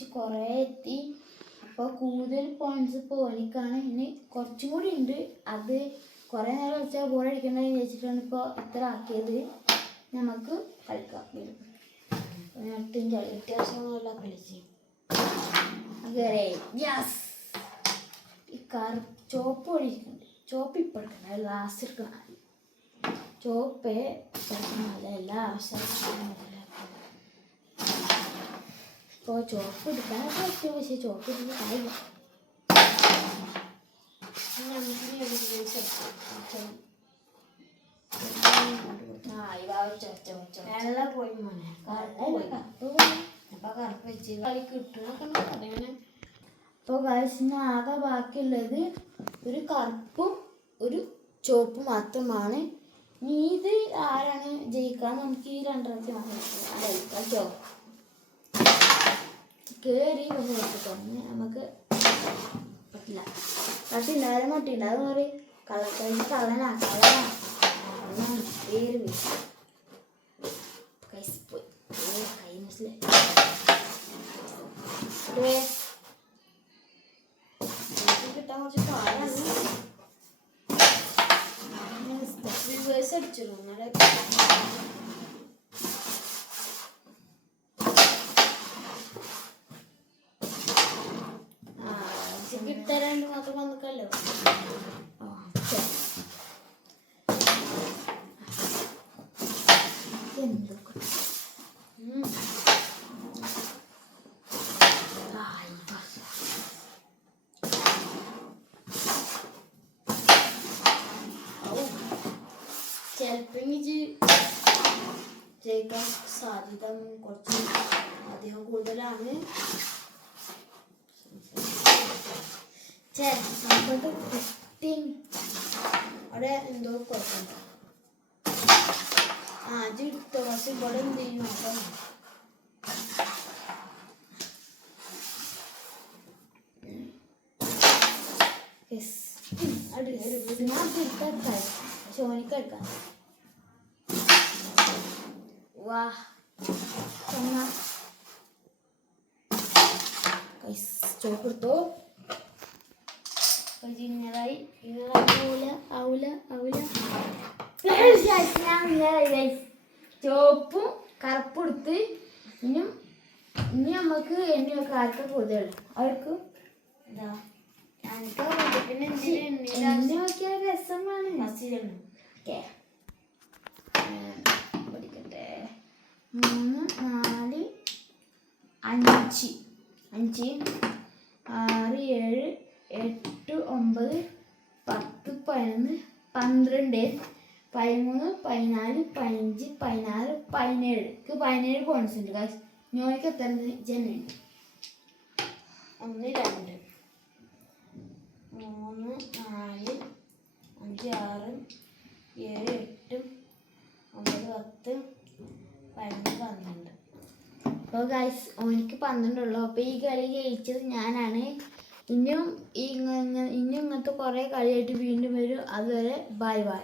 കളിച്ച് കുറേ എത്തി. അപ്പോൾ കൂടുതൽ പോയിന്റ്സ് ഇപ്പോൾ ഓനിക്കാണ്. ഇനി കുറച്ചും കൂടി ഉണ്ട്. അത് കുറേ നേരം കളിച്ചാൽ ബോൾ അടിക്കണ്ടെന്ന് വിചാരിച്ചിട്ടാണ് ഇപ്പോൾ ഇത്ര ആക്കിയത്. നമുക്ക് കളിക്കാം. ഒട്ടും വ്യത്യാസമൊന്നുമില്ല കളിച്ച്. അങ്ങനെ യെസ്, ഈ ചോപ്പ് ഒഴിക്കുന്നുണ്ട്. ചോപ്പ് ഇപ്പോൾ എടുക്കണം, അത് ലാസ്റ്റ് എടുക്കണം. ചോപ്പ് എടുക്കണമല്ല അവസരം. ഇപ്പോൾ ചോപ്പ് എടുക്കാനൊക്കെ പറ്റും, പക്ഷേ ചോപ്പ് എടുക്കാൻ കഴിയില്ല. വെള്ള പോയി മോനെ, അപ്പോൾ കറുപ്പ് വെച്ച് കളി കിട്ടുന്നൊക്കെ പറയണേ. അപ്പോൾ ഗൈസിന് ആകെ ബാക്കിയുള്ളത് ഒരു കറുപ്പും ഒരു ചുവപ്പും മാത്രമാണ്. ഇനി ഇത് ആരാണ് ജയിക്കാൻ നമുക്ക് ഈ രണ്ടെണ്ണത്തിൽ കളിച്ചോ കയറി തുടങ്ങി. നമുക്ക് പറ്റില്ല, പട്ടിണ്ടായാലും പട്ടില്ല. അത് പറയും കള്ളക്കളി കള്ളനാ പേര് പോയി കൈ മനസ്സിലായി. കിട്ടാൻ കുറച്ച് പാടാണ്. റിവേഴ്സ് അടിച്ചിരുന്നു നിങ്ങളുടെ കിട്ടാണ്ട് മാത്രം വന്നിക്കല്ലോ. ചിലപ്പോൾ ജയിക്കാൻ സാധ്യത കുറച്ച് അധികം കൂടുതലാണ്. അവിടെ എന്തോ കുഴപ്പമില്ല. അത് എടുത്തോ, പക്ഷെ ഇവിടെ എന്ത് ചെയ്യും നോക്കാം. ഷോനിക്കെടുക്കാം. വാ ചോപ്പ് എടുത്തോ. ഇന്നതായി ചോപ്പും കറുപ്പും എടുത്ത് ഇനി നമുക്ക് എണ്ണയൊക്കെ ആർക്കും കൂടുതലുള്ളു അവർക്ക് നോക്കിയാൽ രസമാണ്. പഠിക്കട്ടെ. 3 4 5 5 6 7 8 9 10 11 12 13 14 15 16 17. 17 പോയിന്റ്സ് ഉണ്ട്. ഞോയ്ക്ക് എത്ര ജനുണ്ട്? 1 2 3 4 5 6 7 8 9 10 11 12. അപ്പോൾ ഗൈസ് ഓനിക്ക് 12 ഉള്ളൂ. അപ്പോൾ ഈ കളി ജയിച്ചത് ഞാനാണ്. ഇനിയും ഇങ്ങനത്തെ കുറേ കളിയായിട്ട് വീണ്ടും വരും. അതുവരെ ബൈ ബൈ.